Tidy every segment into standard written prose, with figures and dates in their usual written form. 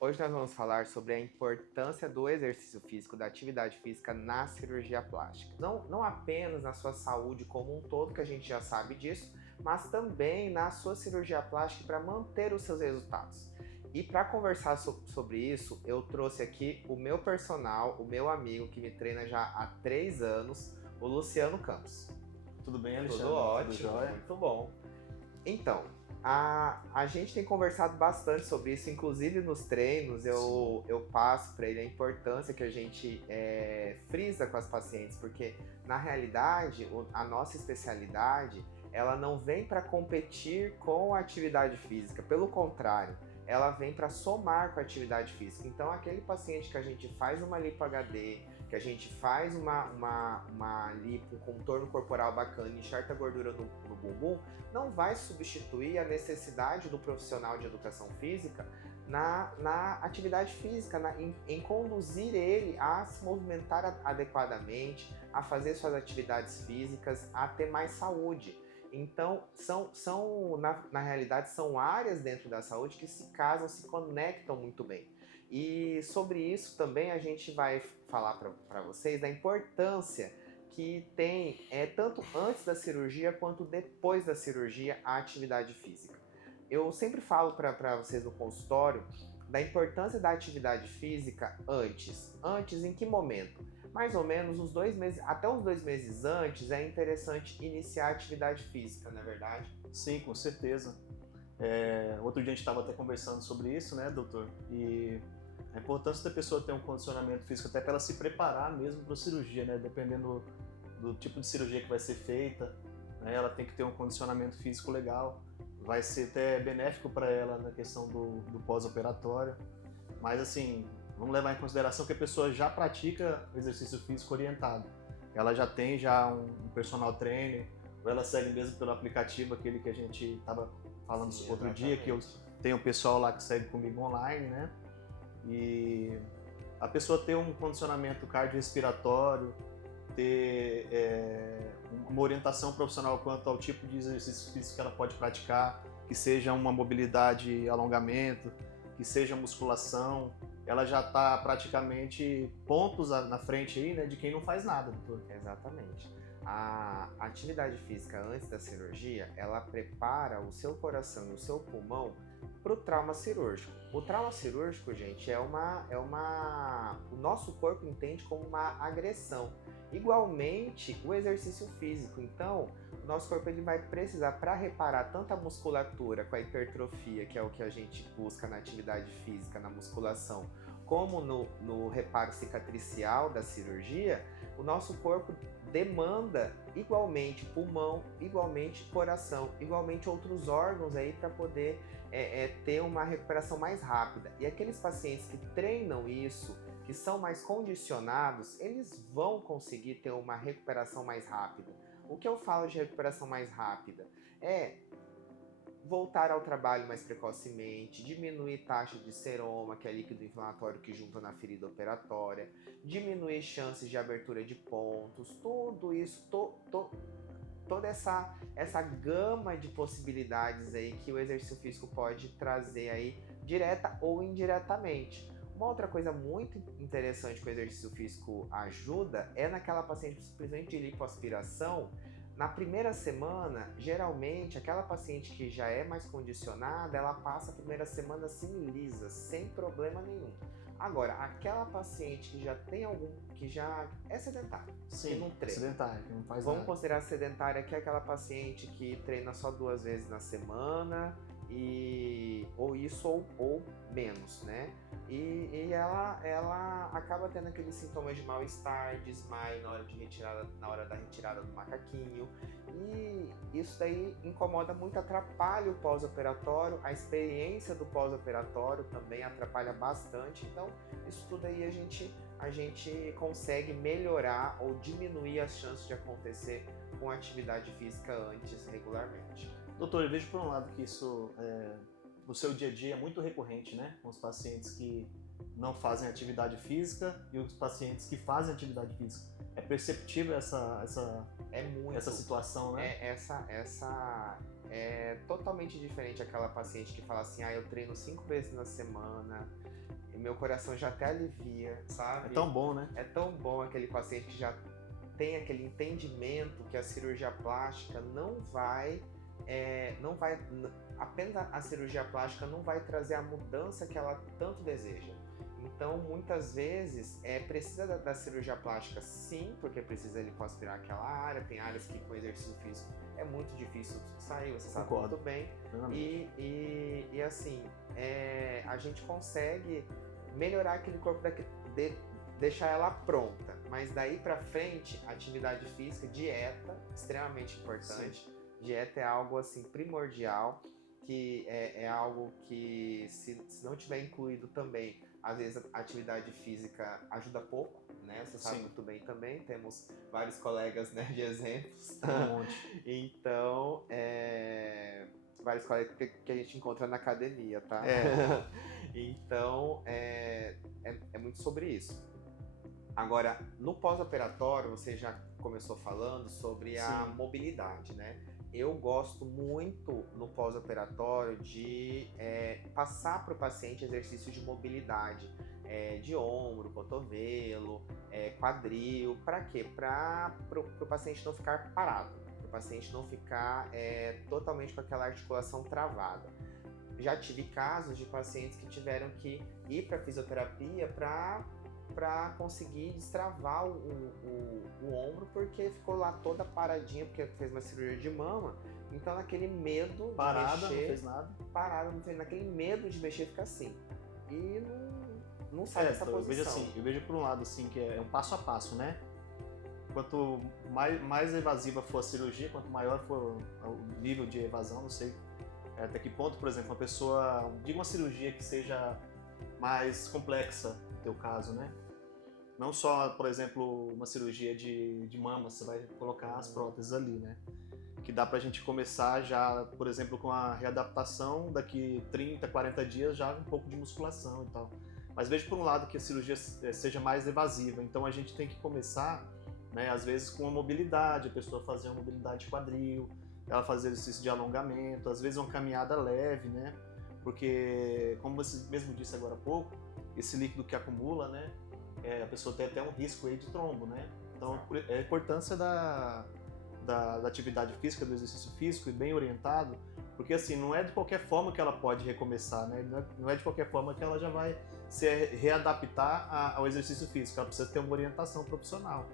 Hoje nós vamos falar sobre a importância do exercício físico, da atividade física na cirurgia plástica. Não apenas na sua saúde como um todo, que a gente já sabe disso, mas também na sua cirurgia plástica para manter os seus resultados. E para conversar sobre isso, eu trouxe aqui o meu personal, o meu amigo que me treina já há 3 anos, o Luciano Campos. Tudo bem, Tudo Alexandre? Tudo ótimo, jóia? muito bom. Então, a gente tem conversado bastante sobre isso, inclusive nos treinos Sim. eu passo para ele a importância que a gente frisa com as pacientes, porque na realidade a nossa especialidade ela não vem para competir com a atividade física, pelo contrário, ela vem para somar com a atividade física. Então, aquele paciente que a gente faz uma lipo HD, que a gente faz uma lipo com um contorno corporal bacana e enxerta a gordura no bumbum, não vai substituir a necessidade do profissional de educação física na atividade física, em conduzir ele a se movimentar adequadamente, a fazer suas atividades físicas, a ter mais saúde. Então, na realidade, são áreas dentro da saúde que se casam, se conectam muito bem. E sobre isso também a gente vai falar para vocês da importância que tem tanto antes da cirurgia quanto depois da cirurgia a atividade física. Eu sempre falo para vocês no consultório da importância da atividade física antes. Antes em que momento? Mais ou menos uns 2 meses, até uns 2 meses antes é interessante iniciar a atividade física, não é verdade? Sim, com certeza. Outro dia a gente estava até conversando sobre isso, né, doutor? E a importância da pessoa ter um condicionamento físico até para ela se preparar mesmo para a cirurgia, né? Dependendo do tipo de cirurgia que vai ser feita, né, ela tem que ter um condicionamento físico legal. Vai ser até benéfico para ela na questão do pós-operatório. Mas assim, vamos levar em consideração que a pessoa já pratica o exercício físico orientado. Ela já tem um personal trainer, ou ela segue mesmo pelo aplicativo, aquele que a gente estava falando Sim, outro dia, que eu exatamente. tenho um pessoal lá que segue comigo online, né? E a pessoa ter um condicionamento cardiorrespiratório, ter uma orientação profissional quanto ao tipo de exercício físico que ela pode praticar, que seja uma mobilidade e alongamento, que seja musculação, ela já está praticamente pontos na frente aí, né, de quem não faz nada, doutor. Exatamente. A atividade física antes da cirurgia, ela prepara o seu coração e o seu pulmão para o trauma cirúrgico. O trauma cirúrgico, gente, o nosso corpo entende como uma agressão. Igualmente, o exercício físico. Então, o nosso corpo ele vai precisar para reparar tanto a musculatura com a hipertrofia, que é o que a gente busca na atividade física, na musculação, como no reparo cicatricial da cirurgia, o nosso corpo demanda igualmente pulmão, igualmente coração, igualmente outros órgãos aí para poder ter uma recuperação mais rápida. E aqueles pacientes que treinam isso, que são mais condicionados, eles vão conseguir ter uma recuperação mais rápida. O que eu falo de recuperação mais rápida? É voltar ao trabalho mais precocemente, diminuir taxa de seroma, que é líquido inflamatório que junta na ferida operatória, diminuir chances de abertura de pontos, tudo isso, toda essa gama de possibilidades aí que o exercício físico pode trazer aí, direta ou indiretamente. Uma outra coisa muito interessante que o exercício físico ajuda é naquela paciente, simplesmente de lipoaspiração. Na primeira semana, geralmente, aquela paciente que já é mais condicionada, ela passa a primeira semana assim lisa, sem problema nenhum. Agora, aquela paciente que já tem que já é sedentária, que Sim, não é treina. sedentário, que não faz Vamos nada. considerar sedentária que é aquela paciente que treina só 2 vezes na semana, ou isso ou menos, né? E ela acaba tendo aqueles sintomas de mal-estar, desmaio na hora da retirada do macaquinho. E isso daí incomoda muito, atrapalha o pós-operatório, a experiência do pós-operatório também atrapalha bastante. Então, isso tudo aí a gente consegue melhorar ou diminuir as chances de acontecer com atividade física antes regularmente. Doutor, eu vejo por um lado que isso no seu dia a dia é muito recorrente, né? Com os pacientes que não fazem atividade física e os pacientes que fazem atividade física. É perceptível É essa muito. situação, né? Essa é totalmente diferente aquela paciente que fala assim: ah, eu treino 5 vezes na semana, meu coração já até alivia, sabe? É tão bom, né? É tão bom aquele paciente que já tem aquele entendimento que a cirurgia plástica apenas a cirurgia plástica não vai trazer a mudança que ela tanto deseja. Então, muitas vezes, precisa da cirurgia plástica, sim, porque precisa ele aspirar aquela área. Tem áreas que com exercício físico é muito difícil sair, você sabe Concordo. muito bem. E assim, a gente consegue melhorar aquele corpo, deixar ela pronta. Mas daí pra frente, atividade física, dieta, extremamente importante. Sim. Dieta é algo assim primordial, que é algo que se não tiver incluído também, às vezes a atividade física ajuda pouco, né? Você sabe muito bem também, temos vários colegas, né, de exemplos. Um monte. Então, vários colegas que a gente encontra na academia, tá? Então, é muito sobre isso. Agora, no pós-operatório, você já começou falando sobre a mobilidade, né? Eu gosto muito no pós-operatório de passar para o paciente exercícios de mobilidade, de ombro, cotovelo, quadril. Para quê? Para o paciente não ficar parado, para o paciente não ficar totalmente com aquela articulação travada. Já tive casos de pacientes que tiveram que ir para fisioterapia para conseguir destravar o ombro, porque ficou lá toda paradinha, porque fez uma cirurgia de mama. Então, naquele medo parada, de mexer... não fez nada. Parada, não fez, naquele medo de mexer, fica assim. E não sai dessa posição. Eu vejo por um lado assim, que é um passo a passo, né? Quanto mais evasiva for a cirurgia, quanto maior for o nível de evasão, não sei até que ponto, por exemplo, uma pessoa... Diga uma cirurgia que seja mais complexa, no teu caso, né? Não só, por exemplo, uma cirurgia de mama, você vai colocar as próteses ali, né? Que dá pra gente começar já, por exemplo, com a readaptação, daqui 30, 40 dias já um pouco de musculação e tal. Mas vejo por um lado que a cirurgia seja mais evasiva, então a gente tem que começar, né, às vezes com a mobilidade, a pessoa fazer uma mobilidade de quadril, ela fazer exercício de alongamento, às vezes uma caminhada leve, né? Porque, como você mesmo disse agora há pouco, esse líquido que acumula, né? A pessoa tem até um risco aí de trombo, né? Então, a importância da atividade física, do exercício físico, e bem orientado, porque assim, não é de qualquer forma que ela pode recomeçar, né? Não é de qualquer forma que ela já vai se readaptar ao exercício físico, ela precisa ter uma orientação profissional.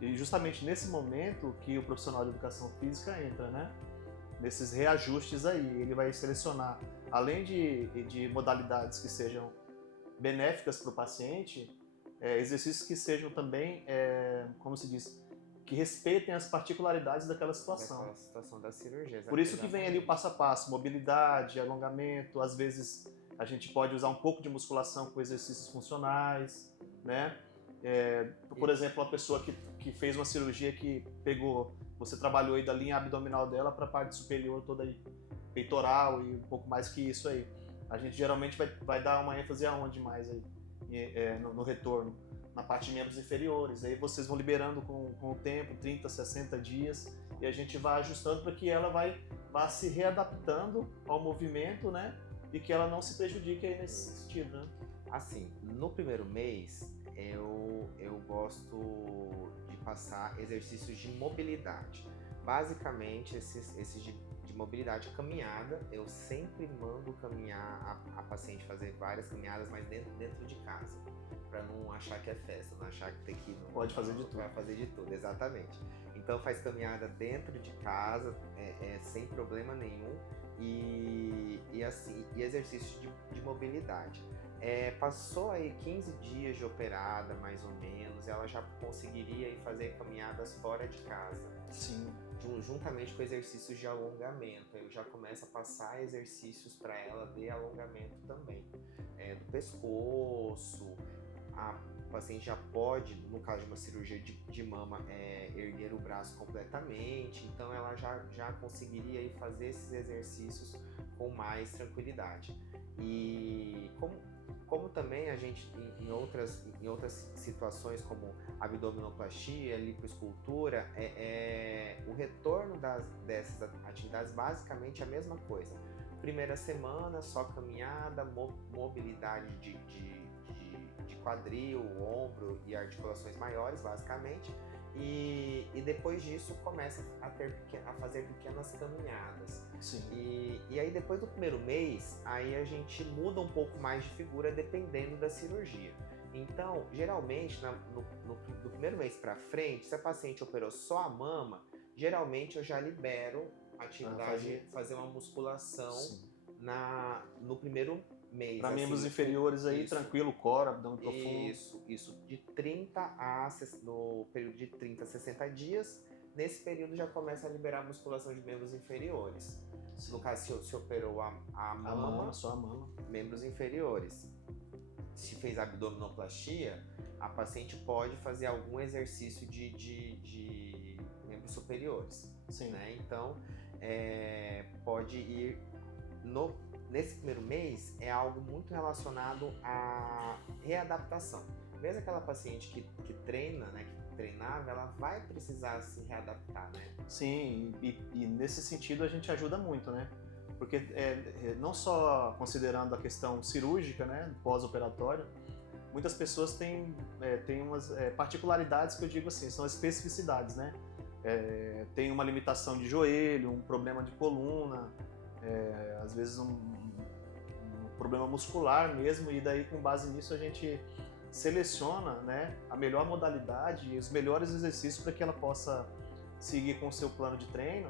E justamente nesse momento que o profissional de educação física entra, né? Nesses reajustes aí, ele vai selecionar, além de modalidades que sejam benéficas para o paciente, exercícios que sejam também, como se diz, que respeitem as particularidades daquela situação. Daquela situação da cirurgia. Por isso que vem ali o passo a passo, mobilidade, alongamento, às vezes a gente pode usar um pouco de musculação com exercícios funcionais, né? Por exemplo, uma pessoa que fez uma cirurgia que pegou, você trabalhou aí da linha abdominal dela para a parte superior toda aí, peitoral e um pouco mais que isso aí. A gente geralmente vai dar uma ênfase aonde mais aí, no retorno? Na parte de membros inferiores. Aí vocês vão liberando com o tempo, 30, 60 dias, e a gente vai ajustando para que ela vá se readaptando ao movimento, né? E que ela não se prejudique aí nesse sentido, né? Assim, no primeiro mês, eu gosto de passar exercícios de mobilidade. Basicamente, esses de mobilidade, caminhada, eu sempre mando caminhar a paciente fazer várias caminhadas, mas dentro de casa, para não achar que é festa, não achar que tem que ir no... Pode fazer de tudo. Vai fazer de tudo, exatamente. Então faz caminhada dentro de casa, sem problema nenhum, e exercício de mobilidade. Passou aí 15 dias de operada, mais ou menos, ela já conseguiria ir fazer caminhadas fora de casa. Sim. Juntamente com exercícios de alongamento. Eu já começo a passar exercícios para ela de alongamento também. Do pescoço, o paciente já pode, no caso de uma cirurgia de mama, erguer o braço completamente, então ela já conseguiria ir fazer esses exercícios com mais tranquilidade. E como também a gente, em outras situações, como abdominoplastia, lipoescultura, o retorno dessas atividades basicamente é a mesma coisa. primeira semana, só caminhada, mobilidade de quadril, ombro e articulações maiores, basicamente. E depois disso começa a fazer pequenas caminhadas. Sim. E aí depois do primeiro mês, aí a gente muda um pouco mais de figura dependendo da cirurgia. Então, geralmente, do primeiro mês para frente, se a paciente operou só a mama, geralmente eu já libero a atividade de fazer uma musculação no primeiro mês. Para assim, membros inferiores aí, isso, tranquilo, core, abdômen profundo. Isso. No período de 30 a 60 dias, nesse período já começa a liberar a musculação de membros inferiores. No caso, se operou a mama, só a mama. Membros inferiores. Se fez abdominoplastia, a paciente pode fazer algum exercício de membros superiores. Sim. Né? Então, pode ir nesse primeiro mês é algo muito relacionado à readaptação. Mesmo aquela paciente que treina, né, que treinava, ela vai precisar se readaptar, né? Sim, e nesse sentido a gente ajuda muito, né? Porque não só considerando a questão cirúrgica, né, pós-operatório, muitas pessoas têm umas particularidades que eu digo assim, são especificidades, né? Tem uma limitação de joelho, um problema de coluna, às vezes um problema muscular mesmo, e daí com base nisso a gente seleciona, né, a melhor modalidade e os melhores exercícios para que ela possa seguir com o seu plano de treino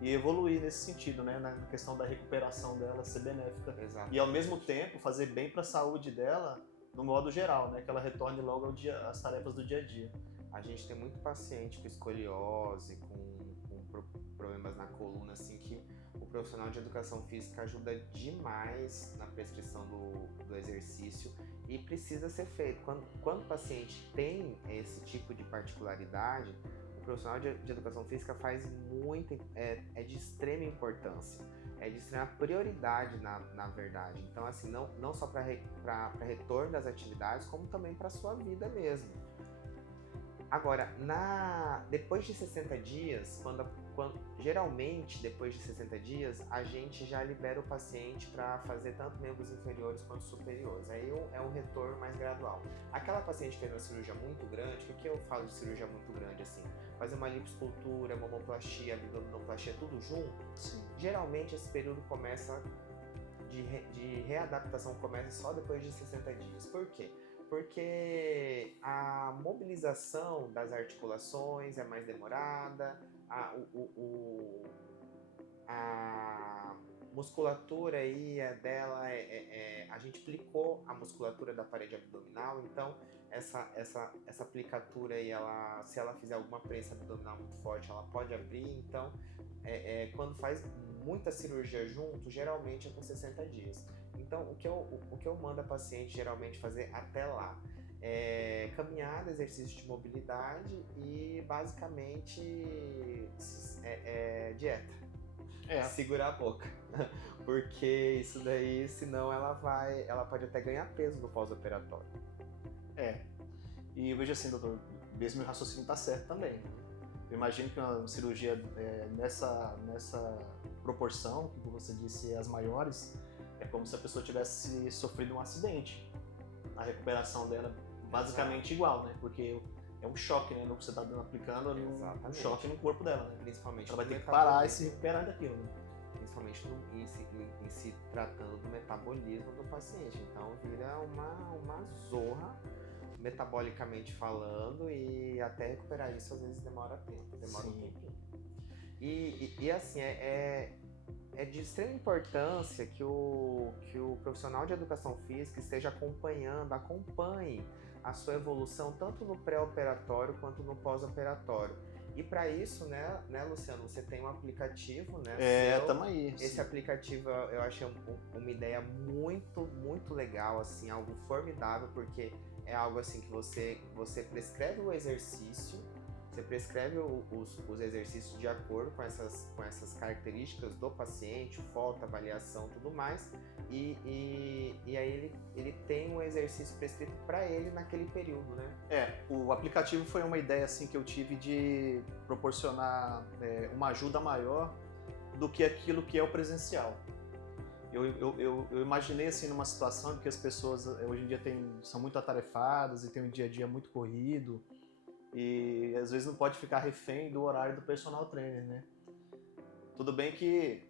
e evoluir nesse sentido, né, na questão da recuperação dela ser benéfica. Exatamente. E ao mesmo tempo fazer bem para a saúde dela no modo geral, né, que ela retorne logo às tarefas do dia a dia. A gente tem muito paciente com escoliose, com problemas na coluna, assim, que o profissional de educação física ajuda demais na prescrição do exercício e precisa ser feito. Quando o paciente tem esse tipo de particularidade, o profissional de educação física faz muito, é de extrema importância, é de extrema prioridade na verdade. Então, assim, não só para retorno das atividades, como também para a sua vida mesmo. Agora, depois de 60 dias, geralmente depois de 60 dias, a gente já libera o paciente para fazer tanto membros inferiores quanto superiores. Aí é um retorno mais gradual. Aquela paciente que fez uma cirurgia muito grande, o que eu falo de cirurgia muito grande assim? Fazer uma lipoescultura, mamoplastia, abdominoplastia, tudo junto. Sim. Geralmente esse período de readaptação começa só depois de 60 dias. Por quê? Porque a mobilização das articulações é mais demorada, a musculatura aí dela a gente aplicou a musculatura da parede abdominal, então essa aplicatura aí, se ela fizer alguma prensa abdominal muito forte, ela pode abrir. Então quando faz muita cirurgia junto, geralmente é com 60 dias. Então, o que eu mando a paciente geralmente fazer até lá é caminhada, exercício de mobilidade e basicamente dieta. Segurar a boca. Porque isso daí, senão ela pode até ganhar peso no pós-operatório. E veja assim, doutor, mesmo meu raciocínio está certo também. Eu imagino que uma cirurgia nessa proporção, que você disse, as maiores, é como se a pessoa tivesse sofrido um acidente. A recuperação dela basicamente igual, né? Porque é um choque, né? No que você está aplicando, um choque no corpo dela, né? Principalmente ela vai ter que parar e se recuperar daquilo, né? Principalmente em se tratando do metabolismo do paciente. Então vira uma zorra, metabolicamente falando, e até recuperar isso às vezes demora tempo, demora um tempinho. E assim, é de extrema importância que o profissional de educação física esteja acompanhe a sua evolução tanto no pré-operatório quanto no pós-operatório. E para isso, né, Luciano, você tem um aplicativo, né? Tamo aí. Esse aplicativo eu achei uma ideia muito, muito legal, assim, algo formidável, porque é algo assim que você prescreve o exercício, você prescreve os exercícios de acordo com essas características do paciente, foto, avaliação, tudo mais, e aí ele tem um exercício prescrito para ele naquele período, né? O aplicativo foi uma ideia assim que eu tive de proporcionar uma ajuda maior do que aquilo que é o presencial. Eu imaginei assim numa situação de que as pessoas hoje em dia são muito atarefadas e tem um dia a dia muito corrido e às vezes não pode ficar refém do horário do personal trainer, né? Tudo bem que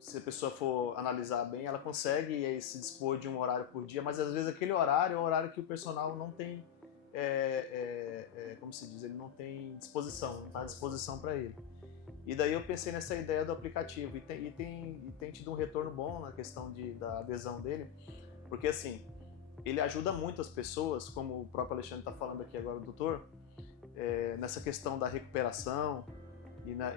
se a pessoa for analisar bem, ela consegue aí, se dispor de um horário por dia, mas às vezes aquele horário é um horário que o personal não tem, como se diz, ele não tem disposição, não está à disposição para ele. E daí eu pensei nessa ideia do aplicativo e tem tido um retorno bom na questão da adesão dele, porque assim, ele ajuda muito as pessoas, como o próprio Alexandre está falando aqui agora, o doutor, nessa questão da recuperação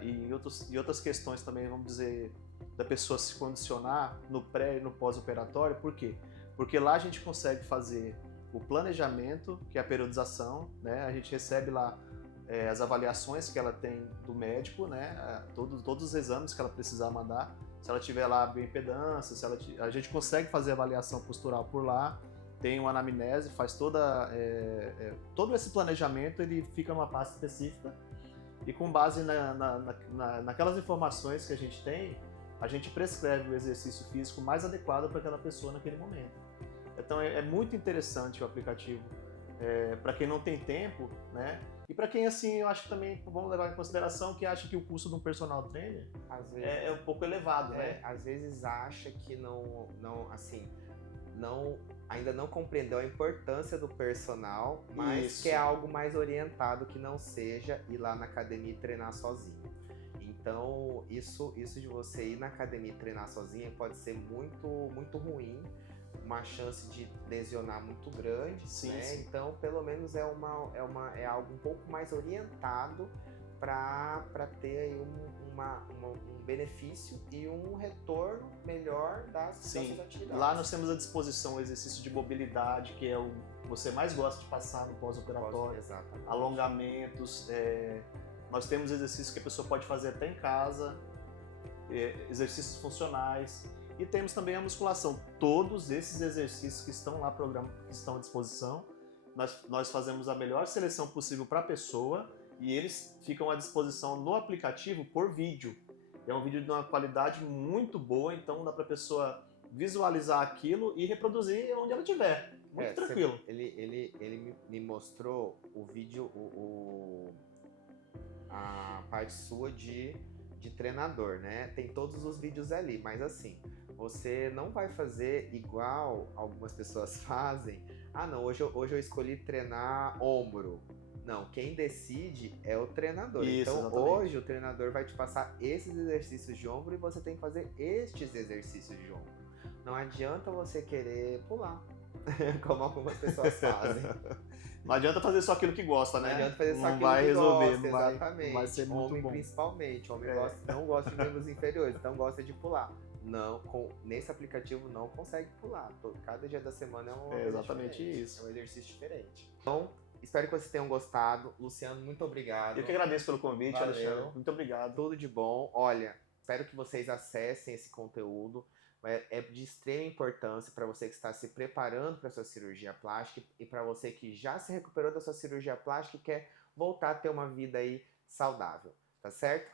e outras questões também, vamos dizer, da pessoa se condicionar no pré e no pós-operatório. Por quê? Porque lá a gente consegue fazer o planejamento, que é a periodização, né? A gente recebe lá as avaliações que ela tem do médico, né? Todos os exames que ela precisar mandar. Se ela tiver lá bioimpedância, a gente consegue fazer avaliação postural por lá, tem uma anamnese, faz todo esse planejamento, ele fica numa pasta específica e com base naquelas informações que a gente tem, a gente prescreve o exercício físico mais adequado para aquela pessoa naquele momento. Então é muito interessante o aplicativo para quem não tem tempo, né? E para quem, assim, eu acho que também vamos levar em consideração que acha que o custo de um personal trainer Às vezes, é um pouco elevado, né? Às vezes acha que ainda não compreendeu a importância do personal, mas Isso. quer algo mais orientado que não seja ir lá na academia e treinar sozinho. Então, isso de você ir na academia e treinar sozinho pode ser muito, muito ruim, uma chance de lesionar muito grande, Sim, né? sim. Então, pelo menos é algo um pouco mais orientado para ter aí um benefício e um retorno melhor das suas atividades. Lá nós temos à disposição o exercício de mobilidade, que é o que você mais gosta de passar no pós-operatório, alongamentos, nós temos exercícios que a pessoa pode fazer até em casa, exercícios funcionais, e temos também a musculação. Todos esses exercícios que estão lá, que estão à disposição, nós fazemos a melhor seleção possível para a pessoa e eles ficam à disposição no aplicativo por vídeo. É um vídeo de uma qualidade muito boa, então dá para a pessoa visualizar aquilo e reproduzir onde ela estiver. Muito tranquilo. Ele me mostrou o vídeo, a parte sua de treinador, né? Tem todos os vídeos ali, mas assim, você não vai fazer igual algumas pessoas fazem. Ah, não, hoje eu escolhi treinar ombro. Não, quem decide é o treinador. Isso, então, exatamente. hoje o treinador vai te passar esses exercícios de ombro e você tem que fazer estes exercícios de ombro. Não adianta você querer pular, como algumas pessoas fazem. Não adianta fazer só aquilo que gosta, né? Não adianta fazer só não aquilo vai que resolver, gosta, exatamente. Não vai ser muito homem bom. Principalmente. Homem não gosta de membros inferiores, então gosta de pular. Não, nesse aplicativo não consegue pular. Cada dia da semana é um exatamente isso. É um exercício diferente. Então, espero que vocês tenham gostado. Luciano, muito obrigado. Eu que agradeço pelo convite, Valeu. Alexandre. Muito obrigado. Tudo de bom. Olha, espero que vocês acessem esse conteúdo. É de extrema importância para você que está se preparando para a sua cirurgia plástica e para você que já se recuperou da sua cirurgia plástica e quer voltar a ter uma vida aí saudável, tá certo?